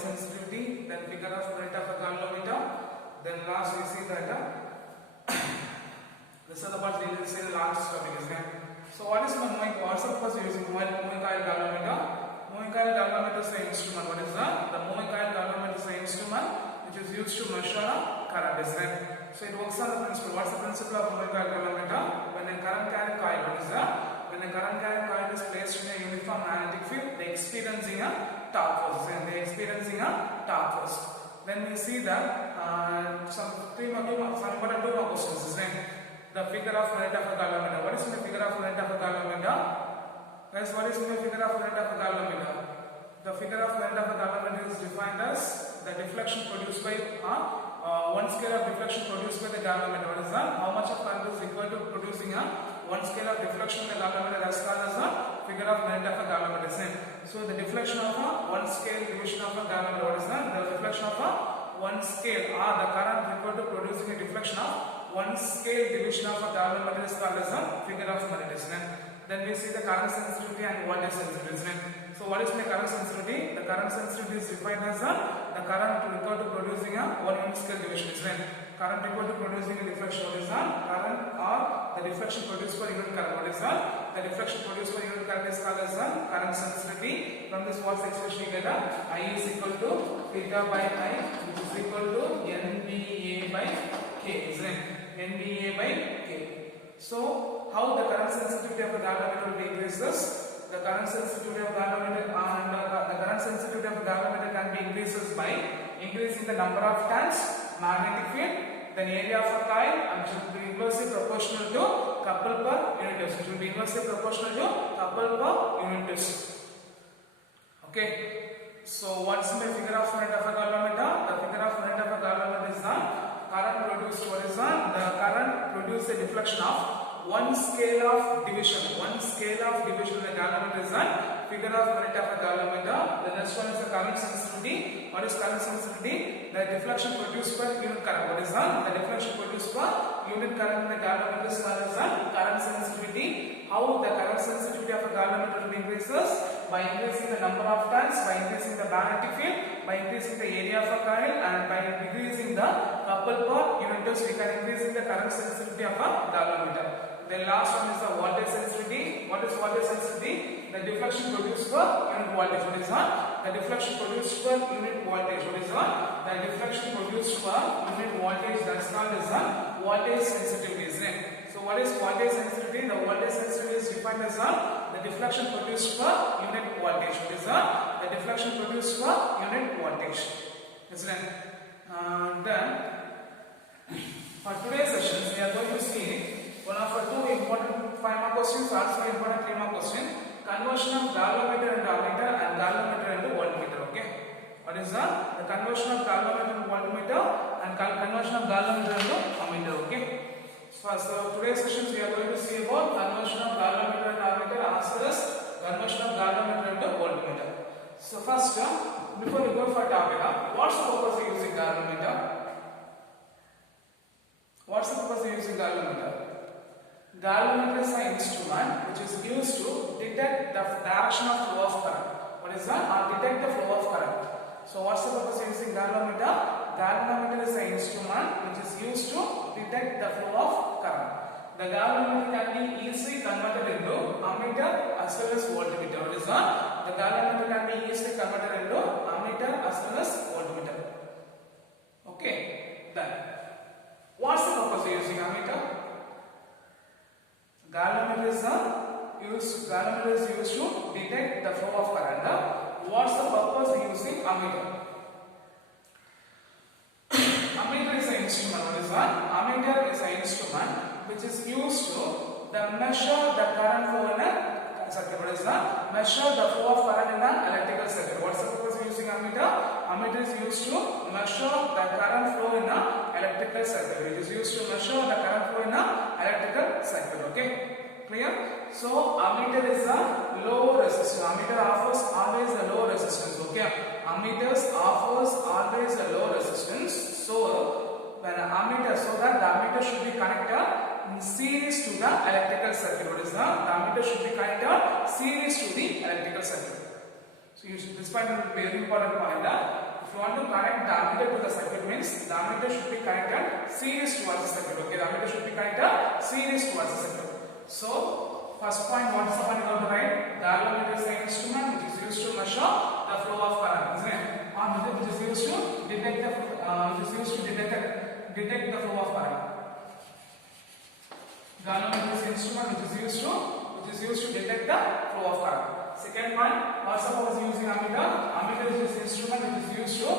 voltage sensitivity, then figure of merit of a galvanometer, then last we see that this are the parts we will see the last topic is there. So what is what's the purpose of using moving coil galvanometer? Moving coil galvanometer is an instrument. What is that? The moving coil galvanometer is an instrument which is used to measure current, is there. So it works on the principle. What's the principle of moving coil galvanometer? When a current carrying coil, what is that? When a current carrying coil is placed in a uniform magnetic field, they experiencing a torque force. They experiencing a torque force. Then we see that some more questions, is there. The figure of merit of a galvanometer. What is the figure of merit of a galvanometer? Guys, what is the figure of merit of a galvanometer? The figure of merit of a galvanometer is defined as the deflection produced by one scale of deflection produced by the galvanometer. What is that? How much of current is required to producing a one scale of deflection in the galvanometer as called as a figure of merit of a galvanometer. So the deflection of a one scale division of a galvanometer. What is that? The deflection of a one scale the current required to producing a deflection of one scale division of a galvanometer is called as a figure of merit. Then we see the current sensitivity and voltage sensitivity. So what is the current sensitivity? The current sensitivity is defined as the current required to producing a one unit scale division. Current required to producing a deflection. What is that? Current or the deflection produced per unit current. What is that? The deflection produced per unit current is called as the current sensitivity. From this what's expression you get I is equal to theta by I, which is equal to NBA by K, isn't it? NBA by K. So how the current sensitivity of a galvanometer will be increases? The current sensitivity of galvanometer and the current sensitivity of a galvanometer can be increases by increasing the number of turns, magnetic field, then area of a coil, and should be inversely proportional to couple per unit turns. It will be inversely proportional to couple per unit turns. Okay. So what's the figure of merit of a galvanometer? The figure of merit of a galvanometer is the current produced. What is that? The current produced a deflection of one scale of division. One scale of division in the galvanometer is the figure of merit of a galvanometer. The next one is the current sensitivity. What is current sensitivity? The deflection produced per unit current. What is that? The deflection produced per unit current in the galvanometer is called as the current sensitivity. How the current sensitivity of a galvanometer will increases? By increasing the number of turns, by increasing the magnetic field, by increasing the area of a coil, and by decreasing the couple per unit turns, we can increase the current sensitivity of a galvanometer. The last one is the voltage sensitivity. What is voltage sensitivity? The deflection produced per unit voltage. What is that? The deflection produced per unit voltage. What is that? The deflection produced per unit voltage. That's called as the voltage sensitivity, isn't it? So what is voltage sensitivity? The voltage sensitivity is defined as the deflection produced per unit voltage. What is that? The deflection produced per unit voltage, isn't it? Then for today's sessions, we are going to see one of the two important 5 mark questions, also important 3 mark question. Conversion of galvanometer into ammeter and galvanometer into voltmeter. Okay. What is that? The conversion of galvanometer into voltmeter and conversion of galvanometer into ammeter. Okay. So today's sessions we are going to see about conversion of galvanometer into ammeter as well as conversion of galvanometer into voltmeter. So first, before we go for topic, what's the purpose of using galvanometer? What's the purpose of using galvanometer? Galvanometer is an instrument which is used to detect the direction of flow of current. What is that? Detect the flow of current. So what's the purpose of using galvanometer? Galvanometer is an instrument which is used to detect the flow of current. The galvanometer can be easily converted into ammeter as well as voltmeter. What is that? The galvanometer can be easily converted into ammeter as well as voltmeter. Okay. Then what's the purpose of using ammeter? Galvanometer is used to detect the flow of current. What's the purpose of using ammeter? Ammeter is an instrument. What is that? Ammeter is an instrument which is used to measure the current flow in a circuit. What is that? Measure the flow of current in an electrical circuit. What's the purpose of using ammeter? Ammeter is used to measure the current flow in an electrical circuit. It is used to measure the current flow in an electrical circuit. Okay, clear? So ammeter is a low resistance. Ammeter offers always a low resistance. Okay, ammeters offers always a low resistance. So when ammeter, so that the ammeter should be connected in series to the electrical circuit. What is that? The ammeter should be connected series to the electrical circuit. So this point will be very important point. If you want to connect the ammeter to the circuit means the ammeter should be connected series towards the circuit. Okay, the ammeter should be connected series towards the circuit. So first point, what is the point you have to write? The galvanometer is the instrument which is used to measure the flow of current, isn't it? Or which is used to detect the flow of current. Galvanometer is the instrument which is used to detect the flow of current. Second point, what suppose using ammeter? Ammeter is the instrument which is used to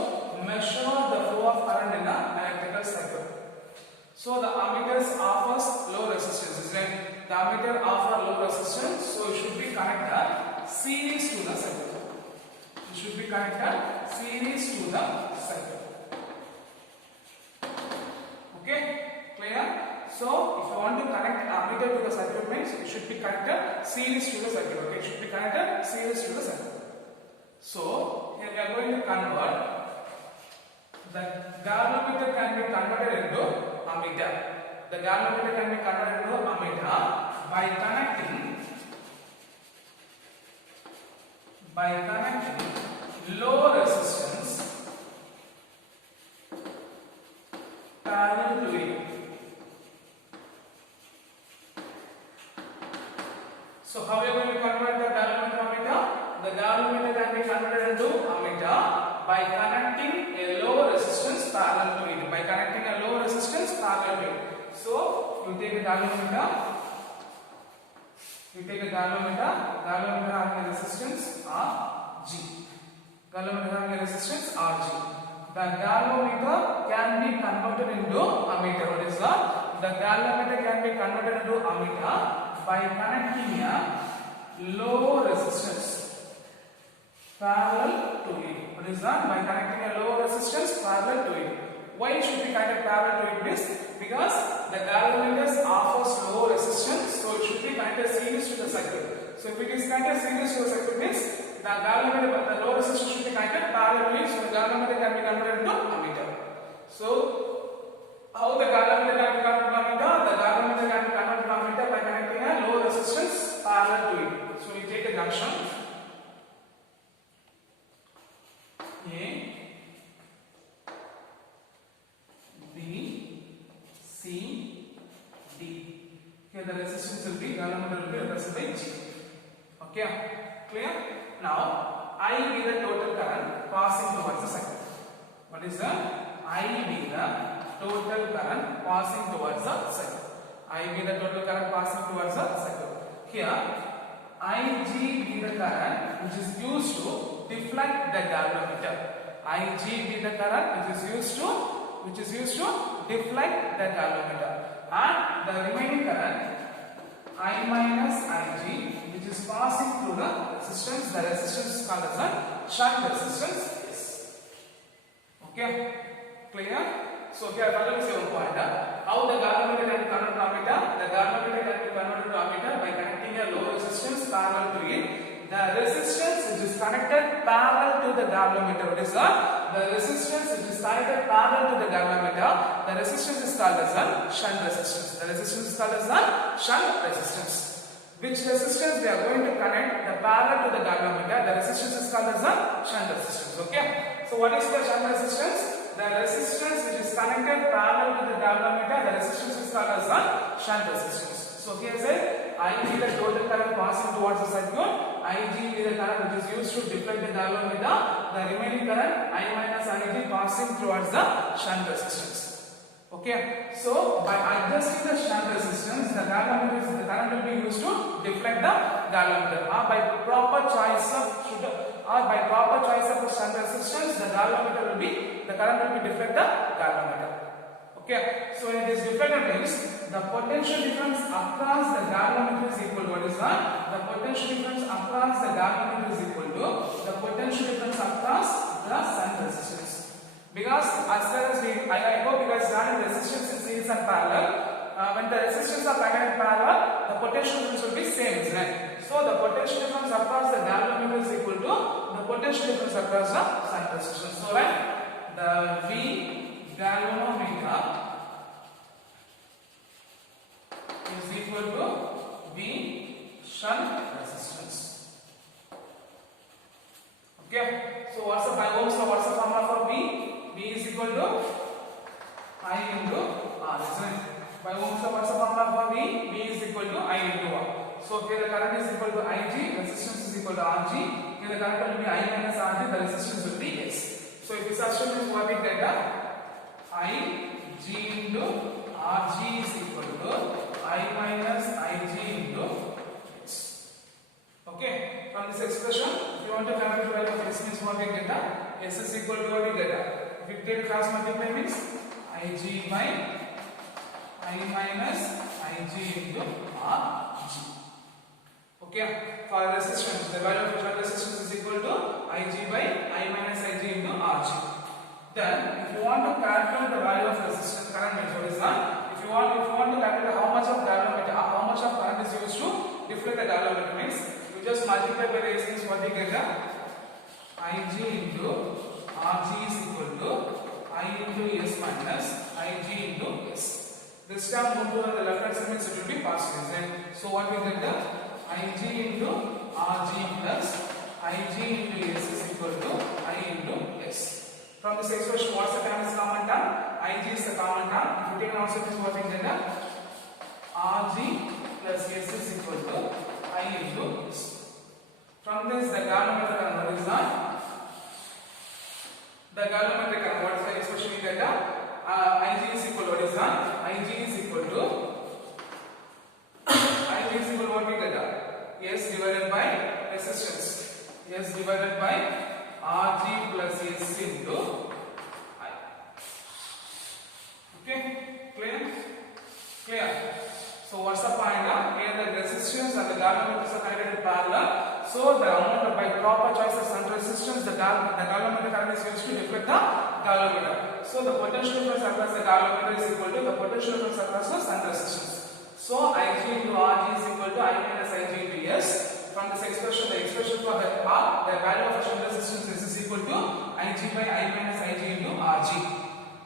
measure the flow of current in an electrical circuit. So the ammeters offers low resistance, isn't it? The ammeter offers low resistance, so it should be connected series to the circuit. It should be connected series to the circuit. Okay, clear? So if you want to connect ammeter to the circuit means it should be connected series to the circuit. Okay, it should be connected series to the circuit. So here we are going to convert the galvanometer can be converted into ammeter. The galvanometer can be converted into ammeter by connecting low resistance parallel to it. So how are you going to convert the galvanometer to ammeter? The galvanometer can be converted into ammeter by connecting a low resistance parallel to it. By connecting a low resistance parallel to it. So you take a galvanometer. Galvanometer having a resistance Rg. Galvanometer having a resistance Rg. The galvanometer can be converted into ammeter. What is that? The galvanometer can be converted into ammeter by connecting a low resistance parallel to it. What is that? By connecting a low resistance parallel to it. Why it should be connected parallel to it is because the galvanometer offers low resistance, so it should be connected series to the circuit. So if it is connected series to the circuit means the galvanometer, the low resistance should be connected parallelly, so the galvanometer can be converted into ammeter. So how the galvanometer can be converted to ammeter? The galvanometer can be converted to ammeter by connecting a low resistance parallel to it. So we take a junction A, B, C, D. Here the resistance will be, galvanometer will be represented by G. Okay, clear? Now I be the total current passing towards the circuit. What is that? I be the total current passing towards the circuit. I be the total current passing towards the circuit. Here Ig be the current which is used to deflect the galvanometer. Ig be the current which is used to deflect the galvanometer, and the remaining current I minus Ig which is passing through the resistance. The resistance is called as a shunt resistance. Okay, clear? So here further we say one point. How the galvanometer can be converted to ammeter? The galvanometer can be converted to ammeter by connecting a low resistance parallel to it. The resistance which is connected parallel to the galvanometer. What is that? The resistance which is connected parallel to the galvanometer. The resistance is called as a shunt resistance. The resistance is called as a shunt resistance. Which resistance we are going to connect the parallel to the galvanometer? The resistance is called as a shunt resistance. Okay. So what is the shunt resistance? The resistance which is connected parallel to the galvanometer. The resistance is called as a shunt resistance. So here say I be the total current passing towards the circuit. Ig be the current which is used to deflect the galvanometer. The remaining current I minus Ig passing towards the shunt resistance. Okay. So by adjusting the shunt resistance, the current will be used to deflect the galvanometer. By proper choice of shunt resistance, the current will be deflect the galvanometer. Okay. So in this deflector means the potential difference across the galvanometer is equal to what is that? The potential difference across the galvanometer is equal to the potential difference across the shunt resistance. Because as far as I hope you guys learned resistance in series and parallel. When the resistance are connected in parallel, the potential difference will be same, isn't it? So the potential difference across the galvanometer is equal to the potential difference across the shunt resistance. So right, the V galvanometer is equal to V shunt resistance. Okay. So what's the Ohm's law? What's the formula for V equal to I into R, isn't it? By Ohm's law, what's the formula for V? V is equal to I into R. So here the current is equal to Ig, resistance is equal to Rg. Here the current will be I minus Rg, the resistance will be S. So if we substitute this, what we get? Ig into Rg is equal to I minus Ig into S. Okay, from this expression, if you want to calculate the value of S means what we get? S is equal to what we get? If we take cross multiply means Ig by I minus Ig into Rg. Okay, for resistance, the value of shunt resistance is equal to Ig by I minus Ig into Rg. Then, if you want to calculate the value of resistance, current means what is that? If you want to calculate how much of galvanometer, how much of current is used to deflect the galvanometer means, you just multiply by the S means what you get? Ig into Rg is equal to I into S minus Ig into S. This term moved to the left hand side means it will be positive. So what we get? Ig into Rg plus Ig into S is equal to I into S. From this expression, what's the term is common term? Ig is the common term. If you take an outside, this is what we get? Rg plus S is equal to I into S. From this, the galvanometer current, what is that? The galvanometric current, what is the expression we get? Ig is equal to what is that? Ig is equal to what we get? S divided by resistance. S divided by Rg plus S into I. Okay, clear? Clear. So what's the point? Here the resistance and the galvanometers are connected in parallel. So the amount of, by proper choice of shunt resistance, the galvanometer current is used to deflect the galvanometer. So the potential difference across the galvanometer is equal to the potential difference across the shunt resistance. So Ig into Rg is equal to I minus Ig into S. From this expression, the expression for the R, the value of shunt resistance is equal to Ig by I minus Ig into Rg.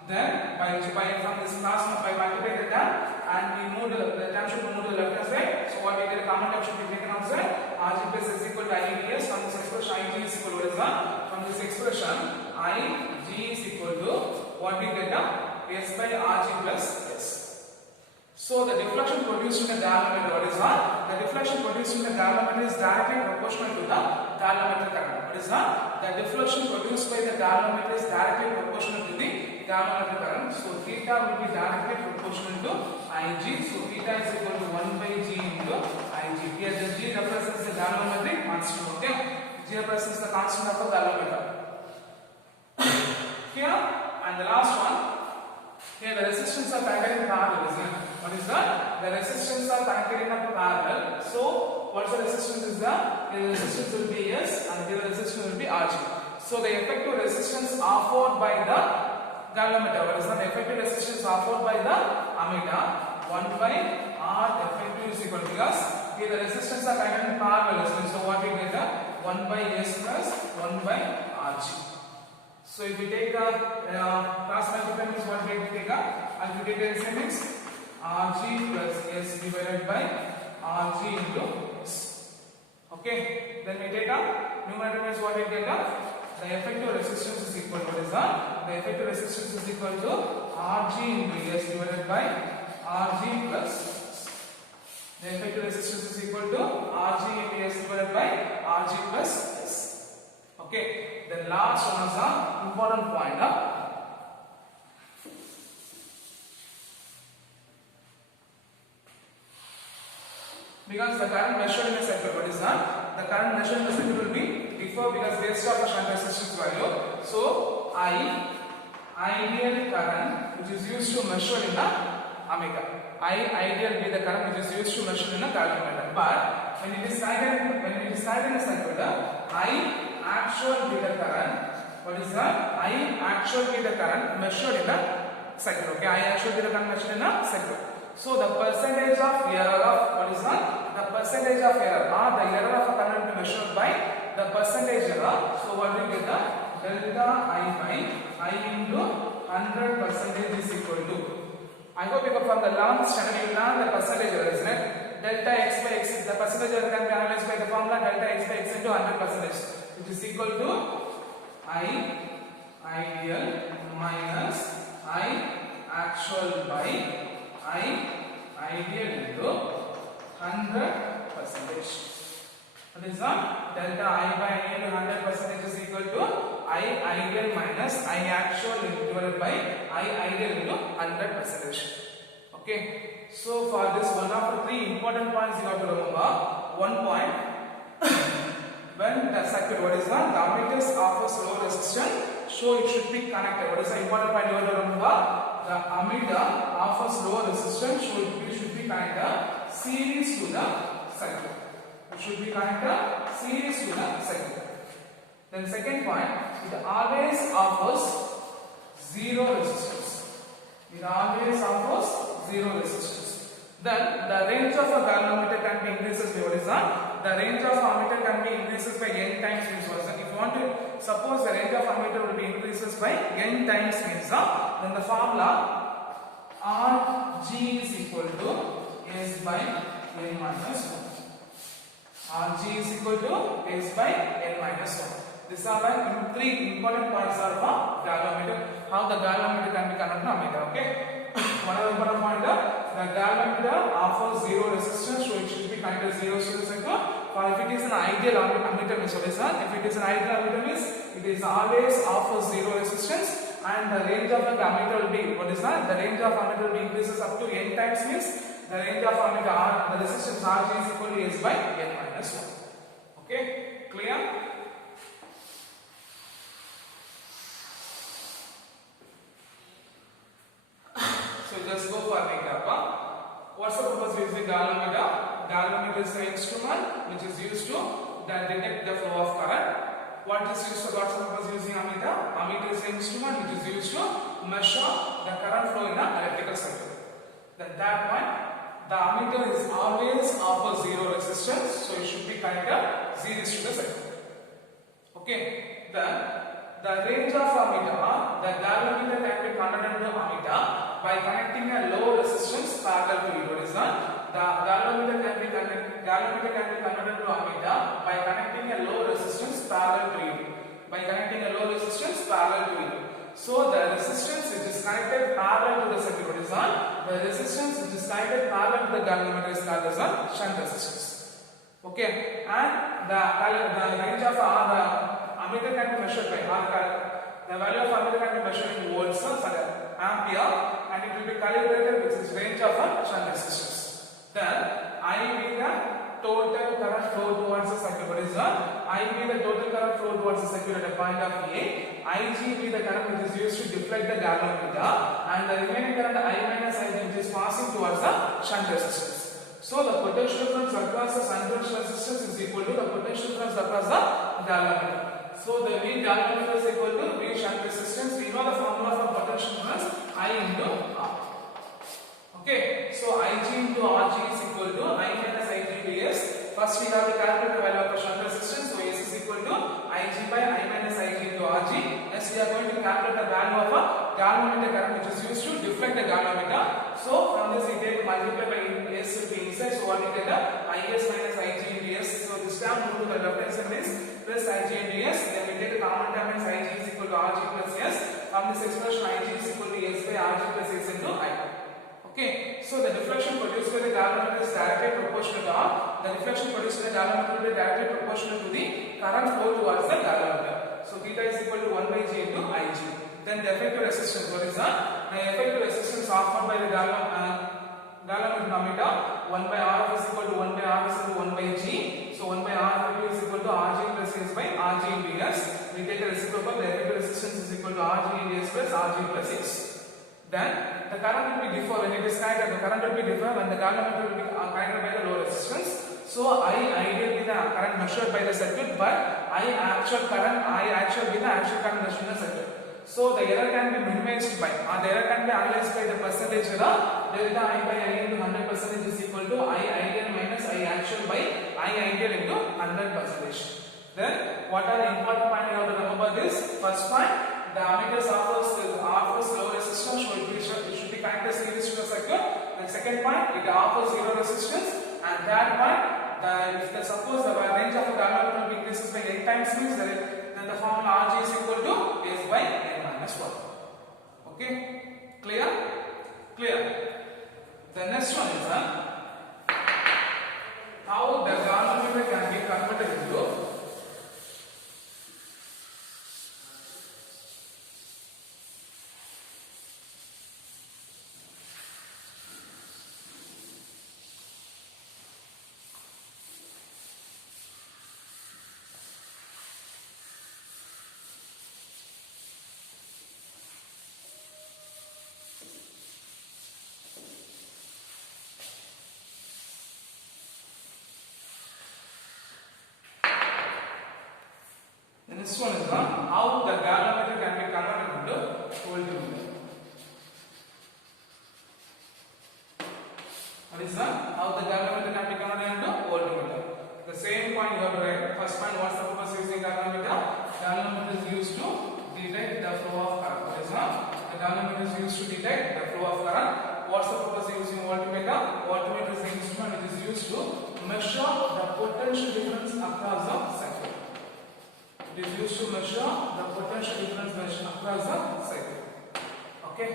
Then by from this class by multiply the term and we move the term should move to the left hand side. So what we get, a common term should be taken outside. Rg plus is equal to I into S. From this expression, Ig is equal to what is that? From this expression, Ig is equal to what we get? S by Rg plus S. So the deflection produced in the galvanometer, what is that? The deflection produced in the galvanometer is directly proportional to the galvanometer current. What is that? The deflection produced by the galvanometer is directly proportional to the galvanometer current. So theta will be directly proportional to Ig. So theta is equal to 1 by G into Ig. Here the G represents the galvanometric constant. Okay, G represents the constant of the galvanometer. Here and the last one. Here the resistance are connected in parallel, isn't it? What is that? The resistance are connected in a parallel. So what's the resistance is that? The resistance will be S and the resistance will be Rg. So the effective resistance offered by the galvanometer, what is that? The effective resistance offered by the ammeter 1 by R effective is equal to, because here the resistance are connected in parallel. So what we get? 1 by S plus 1 by Rg. So if we take the cross multiply means what we take and we take the same means Rg plus S divided by Rg into S. Okay, then we take up numerator means what we get? The effective resistance is equal to what is that? The effective resistance is equal to Rg into S divided by Rg plus S. The effective resistance is equal to Rg into S divided by Rg plus S. Okay. The last one is an important point. Because the current measured in a circuit, what is that? The current measured in the circuit will be differ because based on the shunt resistance value. So ideal current which is used to measure in a ammeter. Ideal be the current which is used to measure in a galvanometer. But when it is cited in a circuit, actual be the current. What is that? I actual be the current measured in a circuit. Okay, I actual be the current measured in a circuit. So the percentage of error of what is that? The percentage of error or the error of a current measured by the percentage error. So what we get? Delta I by I into 100% is equal to. I hope you got from the 11th standard you learn the percentage error, isn't it? Delta x by x. The percentage error can be analyzed by the formula delta x by x into 100%. Which is equal to I ideal minus I actual by I ideal into 100%. That is delta I by I into 100% is equal to I ideal minus I actual divided by I ideal into 100%. Okay. So for this, one of the three important points you have to remember. One point, when the circuit, what is the ammeters offers low resistance, so it should be connected. What is the important point you have to remember? The ammeter offers low resistance, so it should be connected series to the circuit. It should be connected series to the circuit. Then second point, it always offers zero resistance. It always offers zero resistance. Then the range of a galvanometer can be increases by what is that? The range of ammeter can be increases by n times means what? If you want to suppose the range of ammeter will be increases by n times means then the formula Rg is equal to S by n minus 1. Rg is equal to S by n minus 1. These are the three important points of a galvanometer. How the galvanometer can be connected to ammeter. Okay. One other important point, the galvanometer offers zero resistance, so it should be connected zero to the circuit. Or if it is an ideal ammeter means what is that? If it is an ideal ammeter means it is always offers zero resistance, and the range of the ammeter will be what is that? The range of ammeter will be increases up to n times means the range of ammeter the resistance Rg is equal to S by n minus 1. Okay, clear? Just go for an example. What's the purpose of using galvanometer? Galvanometer is an instrument which is used to detect the flow of current. What is used for? What's the purpose of using ammeter? Ammeter is an instrument which is used to measure the current flow in an electrical circuit. Then that point, the ammeter is always offers zero resistance, so it should be connected series to the circuit. Okay. Then the range of ammeter, the galvanometer can be converted to ammeter by connecting a low resistance parallel to it. What is that? The galvanometer can be converted to ammeter by connecting a low resistance parallel to it. By connecting a low resistance parallel to it. So the resistance which is connected parallel to the circuit, what is that? The resistance which is connected parallel to the galvanometer is called as a shunt resistance. Okay, and the range of the ammeter can be measured by the value of ammeter can be measured in volts per ampere, and it will be calibrated with its range of a shunt resistance. Then I be the total current flow towards the circuit. What is that? I be the total current flow towards the circuit at a point of A. Ig be the current which is used to deflect the galvanometer, and the remaining current I minus Ig which is passing towards the shunt resistance. So the potential difference across the shunt resistance is equal to the potential difference across the galvanometer. So the V galvanometer is equal to V shunt resistance. We know the formula for potential difference I into R. Okay, so Ig into Rg is equal to I minus Ig into S. First we have to calculate the value of the shunt resistance. So S is equal to Ig by I minus Ig into Rg. Next we are going to calculate the value of a galvanometer current which is used to deflect the galvanometer. So from this we take multiply by S will be inside. So what we get Is minus Ig into S. So this term move to the left hand side is plus Ig into S. Then we take the common term means Ig is equal to Rg plus S. From this expression Ig is equal to S by Rg plus S into I. Okay, so the deflection produced by the galvanometer is directly proportional to R. The deflection produced by the galvanometer will be directly proportional to the current flow towards the galvanometer. So theta is equal to 1 by G into Ig. Then the effective resistance, what is that? The effective resistance offered by the galvanometer 1 by R is equal to 1 by R is equal to 1 by G. So 1 by R is equal to Rg plus S by Rg into S. We take the reciprocal, the effective resistance is equal to Rg into S plus Rg plus S. Then the current will be differ when it is connected. The current will be differ when the galvanometer will be connected by the low resistance. So I ideal be the current measured by the circuit, but I actual be the actual current measured in the circuit. So the error can be minimized by, or the error can be analyzed by the percentage error. Delta I by I into 100% is equal to I ideal minus I actual by I ideal into 100%. Then what are the important points you have to remember this? First point, the ammeter offers low resistance, so it should be connected series to the circuit. The second point, it offers zero resistance, and third point, suppose the range of the galvanometer increases by n times means then the formula Rg is equal to S by n. Next one is how the galvanometer can be converted into voltmeter. What is how the galvanometer can be converted into voltmeter? The same point you have to write. First point, what's the purpose of using galvanometer? Galvanometer is used to detect the flow of current. What is the galvanometer is used to detect the flow of current. What's the purpose of using voltmeter? Voltmeter is the instrument which is used to measure the potential difference across the circuit. It is used to measure the potential difference across the circuit. Okay.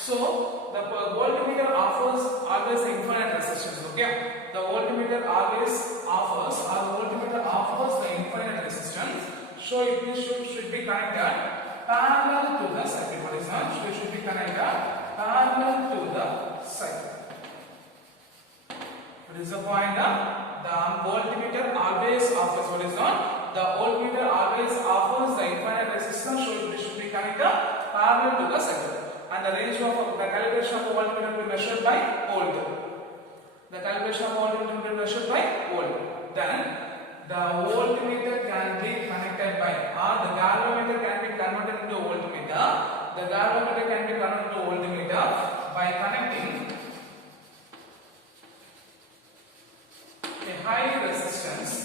So the voltmeter offers always infinite resistance. Okay. The voltmeter always offers, or the voltmeter offers the infinite resistance. So it should be connected parallel to the circuit. What is that? So it should be connected parallel to the circuit. What is the point? The voltmeter always offers. What is that? The voltmeter always offers the infinite resistance. So it should be connected parallel to the circuit. And the range of the calibration of the voltmeter will be measured by volt. The calibration of voltmeter will be measured by volt. Then the voltmeter can be connected by, or the galvanometer can be converted into voltmeter. The galvanometer can be converted to voltmeter by connecting a high resistance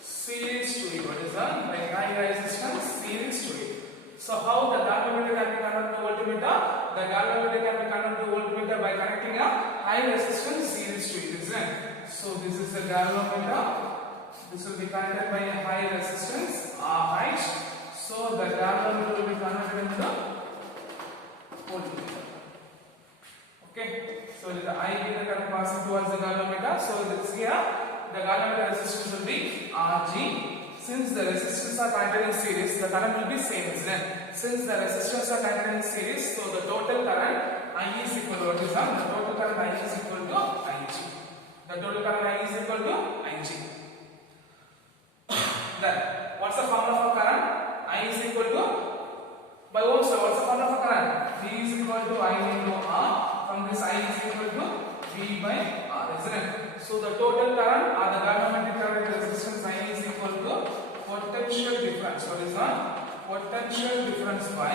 series to it. What is that? By high resistance series to it. So how the galvanometer can be converted to voltmeter? The galvanometer can be converted to voltmeter by connecting a high resistance series to it, isn't it? So this is the galvanometer. This will be connected by a high resistance right? So the galvanometer will be converted into voltmeter. Okay. So the I the current passing towards the galvanometer. So this here the galvanometer resistance will be Rg. Since the resistors are connected in series, the current will be same, isn't it? Since the resistors are connected in series, so the total current I is equal to what is that? The total current I is equal to Ig. The total current I is equal to Ig. Then, what's the formula for current? I is equal to, by Ohm's law, what's the formula for current? V is equal to I into R. From this I is equal to V by R, isn't it? So the total current or the galvanometric current resistance I is equal to potential difference. What is that? Potential difference by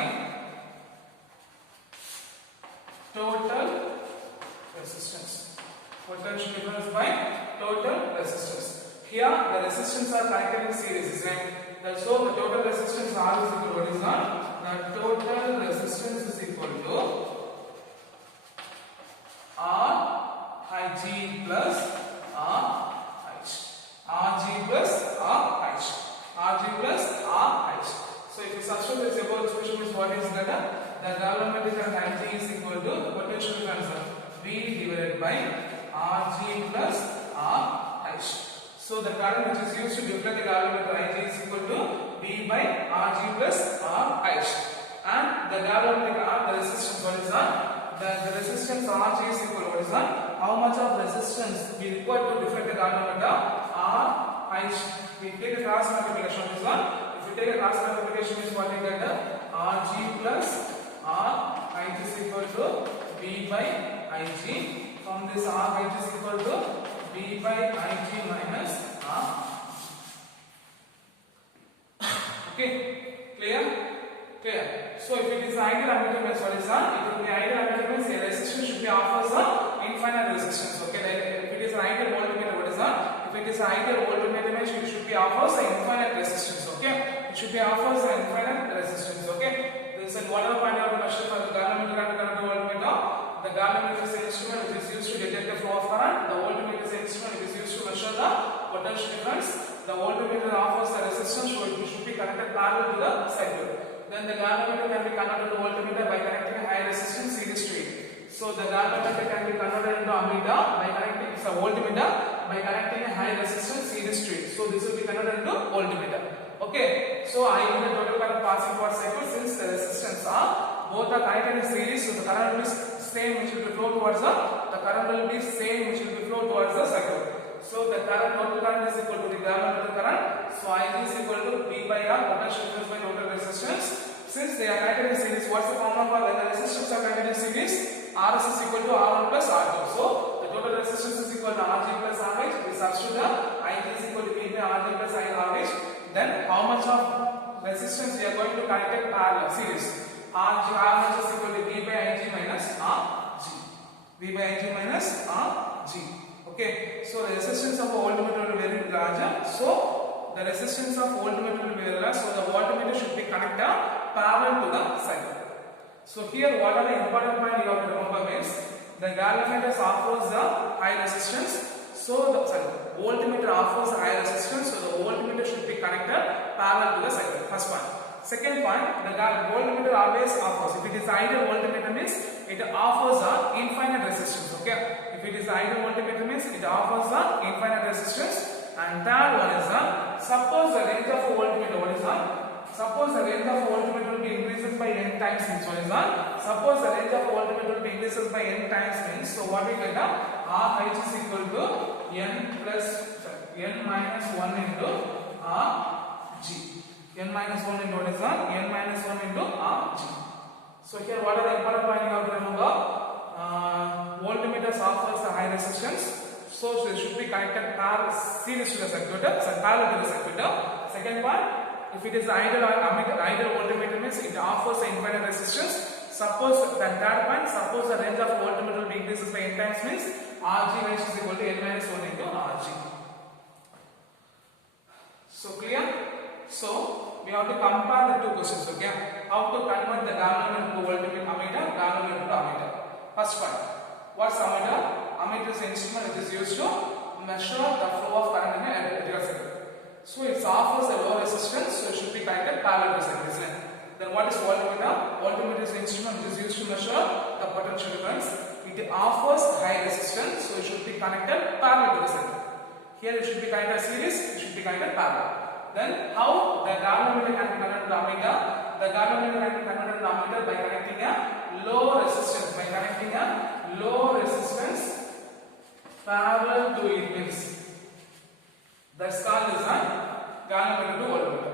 total resistance. Potential difference by total resistance. Here the resistance are connected in series, isn't it? So the total resistance R is equal to what is that? The total resistance is equal to R Ig plus RH. Rg plus RH. Rg plus RH. So if you substitute this above expression means what is that? The galvanometric current Ig is equal to potential difference V divided by Rg plus RH. So the current which is used to deflect the galvanometer Ig is equal to V by Rg plus RH. And the galvanometric the resistance, what is that? The resistance Rg is equal to what is that? How much of resistance we require to deflect the galvanometer? RH. We take a cross multiplication, is that? If you take a cross multiplication, means what you get? Rg plus RH is equal to V by Ig. From this RH is equal to V by Ig minus R. Okay, clear? Clear. So if it is ideal ammeter means what is that? It will be ideal ammeter means a resistance should be offers a infinite resistance. Okay, like if it is an ideal voltmeter, what is that? If it is an ideal voltmeter means it should be offers an infinite resistance. Okay, it should be offers an infinite resistance. Okay, this is whatever point you have to measure for the galvanometer and the voltmeter. The galvanometer is an instrument which is used to detect the flow of current. The voltmeter is an instrument which is used to measure the potential difference. The voltmeter offers the resistance, so it should be connected parallel to the circuit. Then the galvanometer can be converted to voltmeter by connecting a high resistance series to it. So the galvanometer can be converted into ammeter by connecting a voltmeter by connecting a high resistance series to it. So this will be converted into voltmeter. Okay. So I need the total current passing for cycle since the resistance are both are connected in series. So the current will be same which will be flow towards the current will be same which will be flow towards the cycle. So the current total current is equal to the galvanometer current. So I is equal to V by R potential difference by total resistance. Since they are connected in series, what's the formula for when the resistors are connected in series? Rs is equal to R1 plus R2. So the total resistance is equal to Rg plus substitute the Ig is equal to V by Rg plus I average. Then how much of resistance we are going to connect in parallel series? Rg how much is equal to V by Ig minus Rg. V by Ig minus Rg. Okay, so the resistance of the voltmeter will be very larger. So the resistance of voltmeter will be very large. So the voltmeter should be connected parallel to the cycle. So here what are the important point you have to remember means the galvanometer offers the high resistance. So the voltmeter offers a high resistance. So the voltmeter should be connected parallel to the cycle. First point. Second point, the voltmeter always offers. If it is ideal voltmeter means it offers a infinite resistance. Okay. If it is ideal voltmeter means it offers a infinite resistance. And third one is suppose the range of a voltmeter. What is that? Suppose the range of voltmeter will be increases by n times means what is that? Suppose the range of voltmeter will be increases by n times means so what we get R H is equal to n minus 1 into R G. N minus 1 into what is that? N minus 1 into R G. So here what are the important point you have to remember? Voltmeters offers a high resistance. So they should be connected series to the circuit, parallel to the circuit. Second point, if it is ideal voltmeter means it offers an infinite resistance. Suppose the third point, suppose the range of voltmeter will be increases by n times means Rg range is equal to n minus 1 into Rg. So clear? So we have to compare the two questions. Okay, how to convert the galvanometer to voltmeter, galvanometer to ammeter. First point, what's ammeter? Ammeter is an instrument which is used to measure the flow of current in an electrical circuit. So it offers a low resistance, so it should be connected parallel to circuit, isn't it? Then what is voltmeter? Voltmeter is an instrument which is used to measure the potential difference. It offers high resistance, so it should be connected parallel to the circuit. Here it should be connected series, it should be connected parallel. Then how the galvanometer can be connected to ammeter? The galvanometer can be connected to ammeter by connecting a low resistance, parallel to it means that's called as a galvanometer to voltmeter.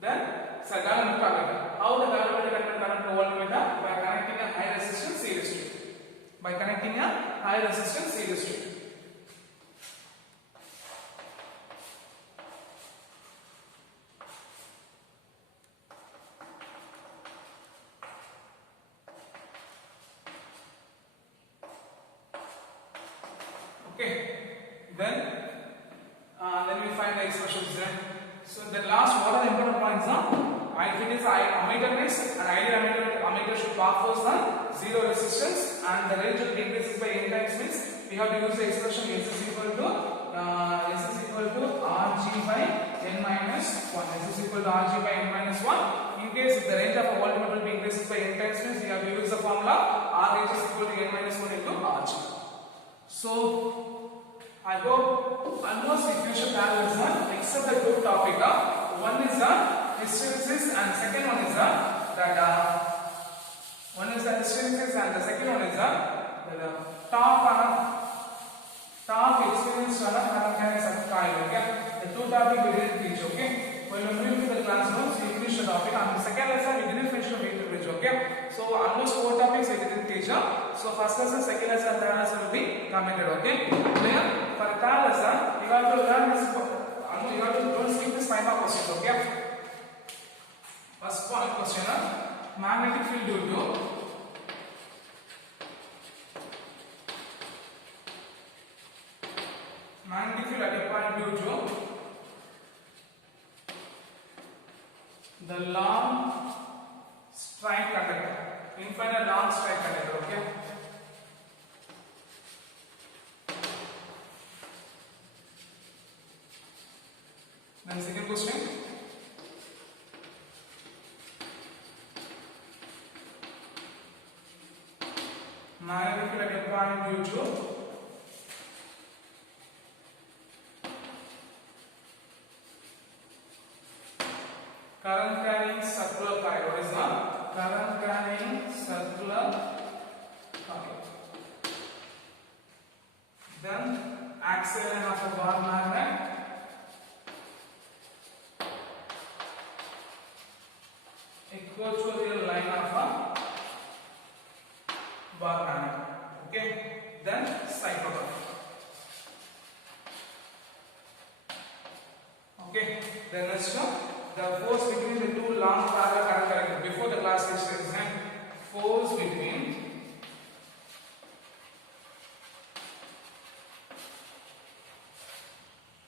Then galvanometer to ammeter. How the galvanometer can be connected to voltmeter? By connecting a high resistance series to it. Okay, then we find the expressions then. So the last, what are the important points? If it is ammeter means an ideal ammeter should offer zero resistance and the range will be increases by n times means we have to use the expression S is equal to Rg by n minus 1. S is equal to Rg by n minus 1. In case if the range of a voltmeter will be increases by n times means we have to use the formula Rh is equal to n minus 1 into Rg. So I hope almost the equation balance except the two topic. One is the hysteresis and second one is the hysteresis and the second one is the top experience current coil. Okay, the two topic we didn't teach. Okay, when we move to the classrooms we finish the topic. On the second lesson we didn't finish the weighted bridge. Okay, so almost 4 topics we didn't teach. So first lesson, second lesson, third lesson will be commented. Okay, clear? For the third lesson you have to learn this. You have to don't skip this 5 questions. Okay, first point question: magnetic field due to magnetic field at a point due to the long straight conductor, infinite long straight conductor. Okay, then second question: magnetic field at a point due to current carrying circular coil. What is that? Current carrying circular coil. Then axial line of a bar magnet, equatorial line of a bar magnet. Okay, then cyclotron. Then next one, the force between the two long parallel current connectors. Before the class is exam, force between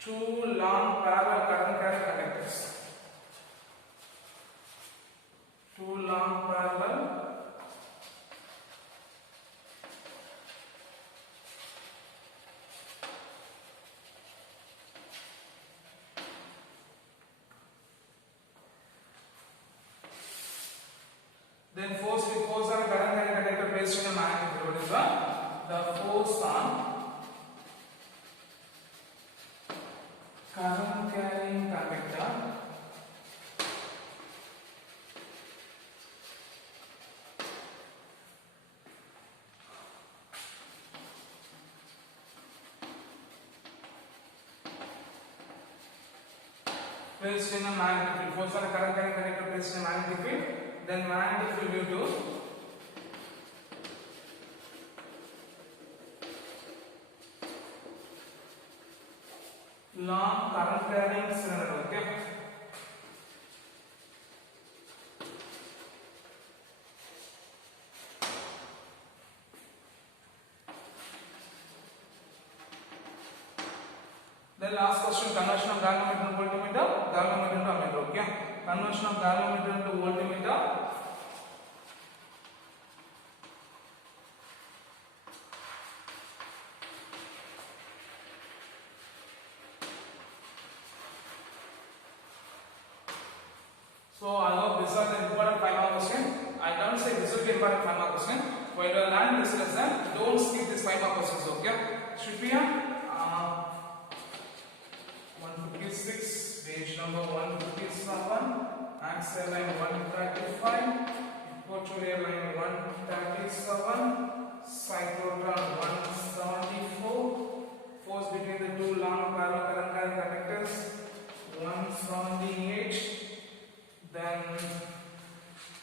two long parallel current connectors. Two long parallel then force on a current connector placed in a magnetic field. What is the force on current carrying conductor placed in a magnetic field. Force on a current carrying conductor placed in a magnetic field. Then magnetic field due to long current carrying cylinder. Okay. Then last question, conversion of galvanometer to voltmeter, galvanometer to ammeter. Okay. Conversion of galvanometer to voltmeter. So I hope these are the important 5 mark question. I don't say this will be important 5 mark question. While you are learning this lesson, don't skip this 5 mark questions. Okay. Should be a 156, page number 157, axial line 135, equatorial line 137, cyclotron 174, force between the two long parallel current carrying conductors 178, then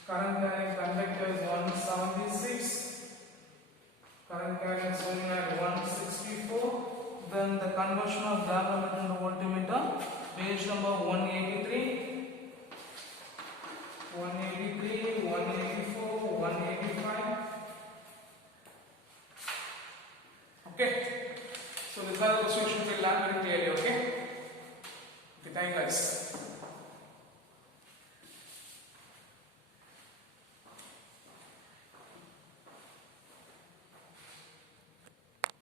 current carrying conductors 176, current carrying solenoid 164. Then the conversion of galvanometer to voltmeter, page number 183, 184, 185. Okay. So these are the questions you should learn very clearly. Okay. Okay. Thank you guys.